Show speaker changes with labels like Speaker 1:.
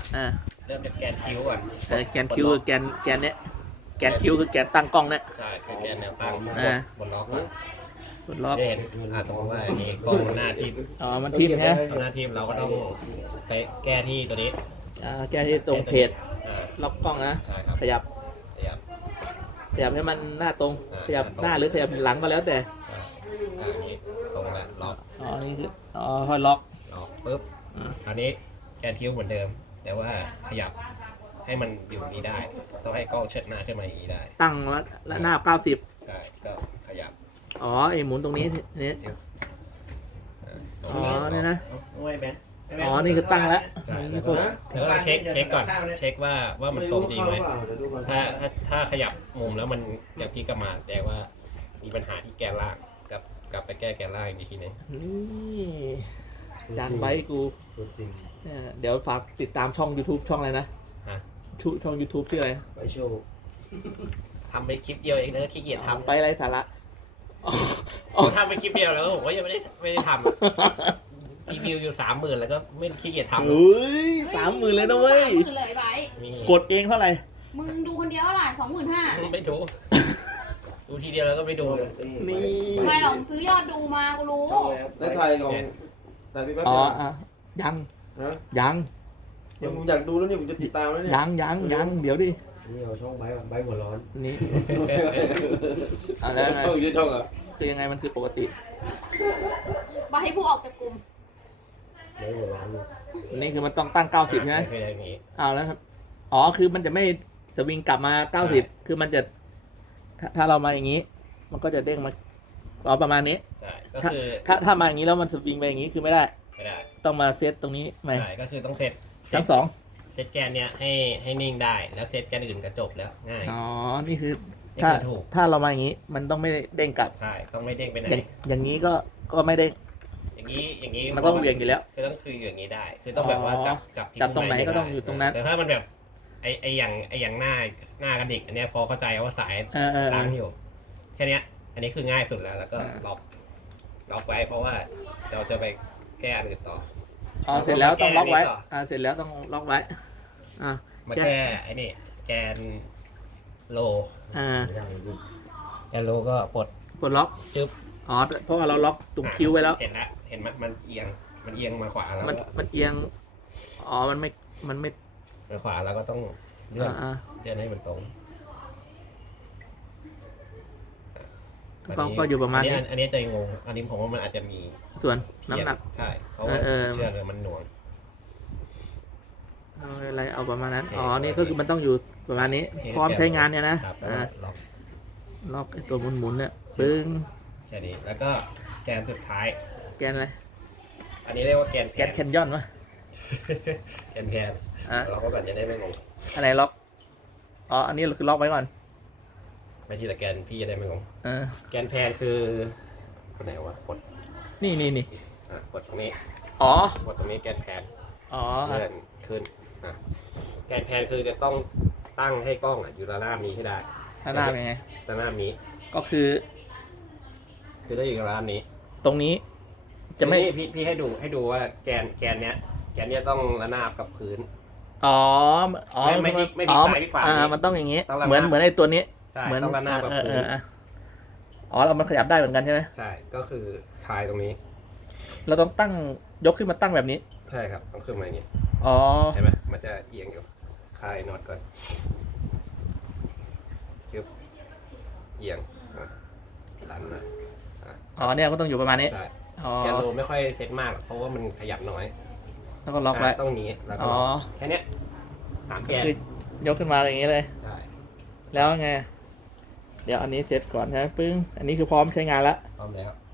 Speaker 1: เริ่มจากแกนคิ้วก่อน
Speaker 2: แกนคิ้วคือแกนเนี้ยแกนคิ้วคือแกนตั้งกล้องเนี่ย
Speaker 1: ใช่คือแกนแนวตั้งบนล็อกก่อน
Speaker 2: กดล็อก
Speaker 1: เห็นสมมติว่านี่กล้องหน้าทิม
Speaker 2: มันทิ่มนะ
Speaker 1: หน้าทิมเราก็ต้องไปแก้ที่ตัวนี้
Speaker 2: แกนที่ตรงเพจ
Speaker 1: อ่า
Speaker 2: ล็อกกล้องนะ
Speaker 1: ใช่ครับ
Speaker 2: ขยับ
Speaker 1: ขยับ
Speaker 2: ให้มันหน้าตรง ขยับ
Speaker 1: ตรง
Speaker 2: หน้าหรือขยับหลังก็แล้วแต่
Speaker 1: อันนี้ตรงแล้วล็อก
Speaker 2: นี่คือค่อยล็อก
Speaker 1: ล็อกปุ๊บคราวนี้แกนคิ้วเหมือนเดิม แต่ว่าขยับให้มันอยู่นี้ได้ ต้องให้กล้องเชิดหน้าขึ้นมาอย่างนี้ได้
Speaker 2: ตั้งแล้วหน้า90
Speaker 1: ใช่ก็ขยับ
Speaker 2: ไอหมุนตรงนี้นี่ เนี่ยนะ นี่คือตั้งแล้ว
Speaker 1: ใช่แล้วก็เราเช็คก่อน เช็คว่ามันตรงจริงไหมถ้าขยับมุมแล้วมันอย่างที่กระมาแสดงว่ามีปัญหาที่แกนล่างกลับไปแก้แกนล่างอีกทีนึง
Speaker 2: นี่จานไบกูเดี๋ยวฝากติดตามช่อง YouTube ช่องอะไรนะ
Speaker 1: ฮะ
Speaker 2: ช่อง YouTube ชื่ออะไร
Speaker 3: ไปโชว์
Speaker 1: ทำไปคลิปเดียวเองเนอะขี้เกียจทำ
Speaker 2: ไปอะไรสาระ
Speaker 1: ผมทำไปคลิปเดียวแล้วผมก็ยังไม่ได้ทำรีวิวอยู่30,000แล้วก็ไม่ขี้เกียจทำ
Speaker 2: เฮ้ย30,000เลยนะเว้ย
Speaker 4: 30,000เลยไบร์ท
Speaker 1: นี่
Speaker 2: กดเองเท่าไหร่
Speaker 4: มึงดูคนเดียวเท่าไหร่25,000
Speaker 1: ไม่ดูดูทีเดียวแล้วก็ไม่ดูเลย
Speaker 2: นี่
Speaker 4: ไม่หรอกซื้อยอดดูมากูรู้
Speaker 3: แล้วถ่ายของถ่ายพี่แป๊บ
Speaker 2: ยัง
Speaker 3: นะ
Speaker 2: ยัง
Speaker 3: เดี๋ยวผมอยากดูแล้วเนี่ยผมจะติดตามแล้วเนี่ย
Speaker 2: ยังเดี๋ยวดิ
Speaker 3: นี่เอาช่องไบหัวร้อน
Speaker 2: นี่แล้วไง
Speaker 3: ช่องชื่อช่องอ่ะ
Speaker 2: คือยังไงมันคือปกติ
Speaker 4: ไปให้ผู้ออกจากกลุ่ม
Speaker 3: ไบหัวร้อน
Speaker 2: นี่คือมันต้องตั้ง90ใช่ไหม
Speaker 1: ไม่ได้อย่างนี้
Speaker 2: แล้วครับคือมันจะไม่สวิงกลับมา90คือมันจะถ้าเรามาอย่างนี้ มันก็จะเด้งมาประมาณนี้
Speaker 1: ใช่ก็คือ
Speaker 2: ถ้ามาอย่างนี้แล้วมันสวิงไปอย่างนี้คือไม่ได้
Speaker 1: ไม่ได้
Speaker 2: ต้องมาเซตตรงนี้ไหม
Speaker 1: ใช่ก็คือต้องเซต
Speaker 2: ทั้งสอง
Speaker 1: เซตแกนเนี้ยให้นิ่งได้แล้วเซตแกนอื่นก็จบแล้วง่าย
Speaker 2: นี่คือ
Speaker 1: นี่
Speaker 2: ถ้า
Speaker 1: คือถูก
Speaker 2: ถ้าเรามาอย่างนี้ มันต้องไม่เด้งกลับ
Speaker 1: ใช่ต้องไม่เด้งไปไหน
Speaker 2: อย่างนี้ก็ไม่เด้ง
Speaker 1: อย่างนี้
Speaker 2: มันต้องเวียงอยู่แล้ว
Speaker 1: คือต้องคืออย่างนี้ได้ คือต้องแบบว่าจับที่
Speaker 2: จับตรงไหนก็ต้องอยู่ตรงนั้น
Speaker 1: แต่ถ้ามันแบบไออย่างหน้ากระดิกอันเนี้ยพอเข้าใจว่าสาย ล้างอยู่แค่เนี้ยอันนี้คือง่ายสุดแล้วก็ล็อกไว้เพราะว่าเราจะไปแก้อันอื่นต่อ
Speaker 2: เสร็จแล้วต้องล็อกไว้
Speaker 1: แก้นี้ต่อ
Speaker 2: เสร็จแล้วต้องล็อกไว้
Speaker 1: มาแก้ไอ้นี่แกนโลแกนโลก็ปลด
Speaker 2: ล็อก
Speaker 1: จึ๊บ
Speaker 2: เพราะว่าเราล็อกตรงคิ้วไว้แล้ว
Speaker 1: เห็นมันเอียงมาขวาแล้ว
Speaker 2: มันเอียงมันไม่
Speaker 1: มาขวาแล้วก็ต้องเลื่อนให้มันตรง
Speaker 2: ก็อยู่ประมาณนี้
Speaker 1: อันนี้จะงงอันนี้ผมว่ามันอาจจะมี
Speaker 2: ส่วนน้ำหนัก
Speaker 1: ใช่เพราะว่าเชือกเลยมันหน่วง
Speaker 2: อะไรเอาประมาณนั้นนี่ก็คือมันต้องอยู่ประมาณนี้พร้อมใช้งานเนี่ยนะล็อกไอ้ตัวหมุนเนี่ยปึ้ง
Speaker 1: แค่นี้แล้วก็แกนสุดท้าย
Speaker 2: แกนอะไร
Speaker 1: อันนี้เรียกว่าแกน
Speaker 2: แคนยอนวะ
Speaker 1: แกนเราก็ก่อนจะได้ไม่งง
Speaker 2: อะไรล็อกอันนี้คือล็อกไว้ก่อน
Speaker 1: ไม่ทีละแกนพี่จะได้ไม่งงแกนแพนคือคนไหนวะกด
Speaker 2: นี่
Speaker 1: กดตรงนี้ กดตรงนี้แกนแพนเลื่อนขึ้นแกนแพนคือจะต้องตั้งให้กล้องอยู่ด้านหน้ามีให้ได้
Speaker 2: ด้านหน้าเป็นไง
Speaker 1: ด้านหน้ามี
Speaker 2: ก็คือ
Speaker 1: ได้อยู่ด้านนี้
Speaker 2: ตรงนี้จะไม่
Speaker 1: พี่ให้ดูว่าแกนเนี้ยต้องระนาบกับพื้น
Speaker 2: ไม่พลิกซ้ายพลิกขวามันต้องอย่างนี้
Speaker 1: ต้องระนาบ
Speaker 2: เหมือนไอ้ตัวนี้
Speaker 1: ใช่
Speaker 2: เหมือน
Speaker 1: ต้องระนาบกับพื้น
Speaker 2: เรามันขยับได้เหมือนกันใช่ไหม
Speaker 1: ใช่ก็คือคลายตรงนี้
Speaker 2: เราต้องตั้งยกขึ้นมาตั้งแบบนี้
Speaker 1: ใช่ครับต้องขึ้นมาอย่างนี้ เห็นไหมมันจะเอียงอยู่คลายน็อตก่อนจึ๊บเอียงดันมา
Speaker 2: เนี่ยก็ต้องอยู่ประมาณนี้
Speaker 1: ใช่แกนโลไม่ค่อยเซ็ตมากเพราะว่ามันขยับน้อย
Speaker 2: แล้วก็ล็อกไว้
Speaker 1: ต้องนี้แล้วก็แค่เนี้ย3 แกน
Speaker 2: คือยกขึ้นมาอย่างนี้เลย
Speaker 1: ใช่
Speaker 2: แล้วไง เดี๋ยวอันนี้เสร็จก่อนใช่ไหมปึ้ง อันนี้คือพร้อมใช้งานแล้ว
Speaker 1: พร้อมแล้ว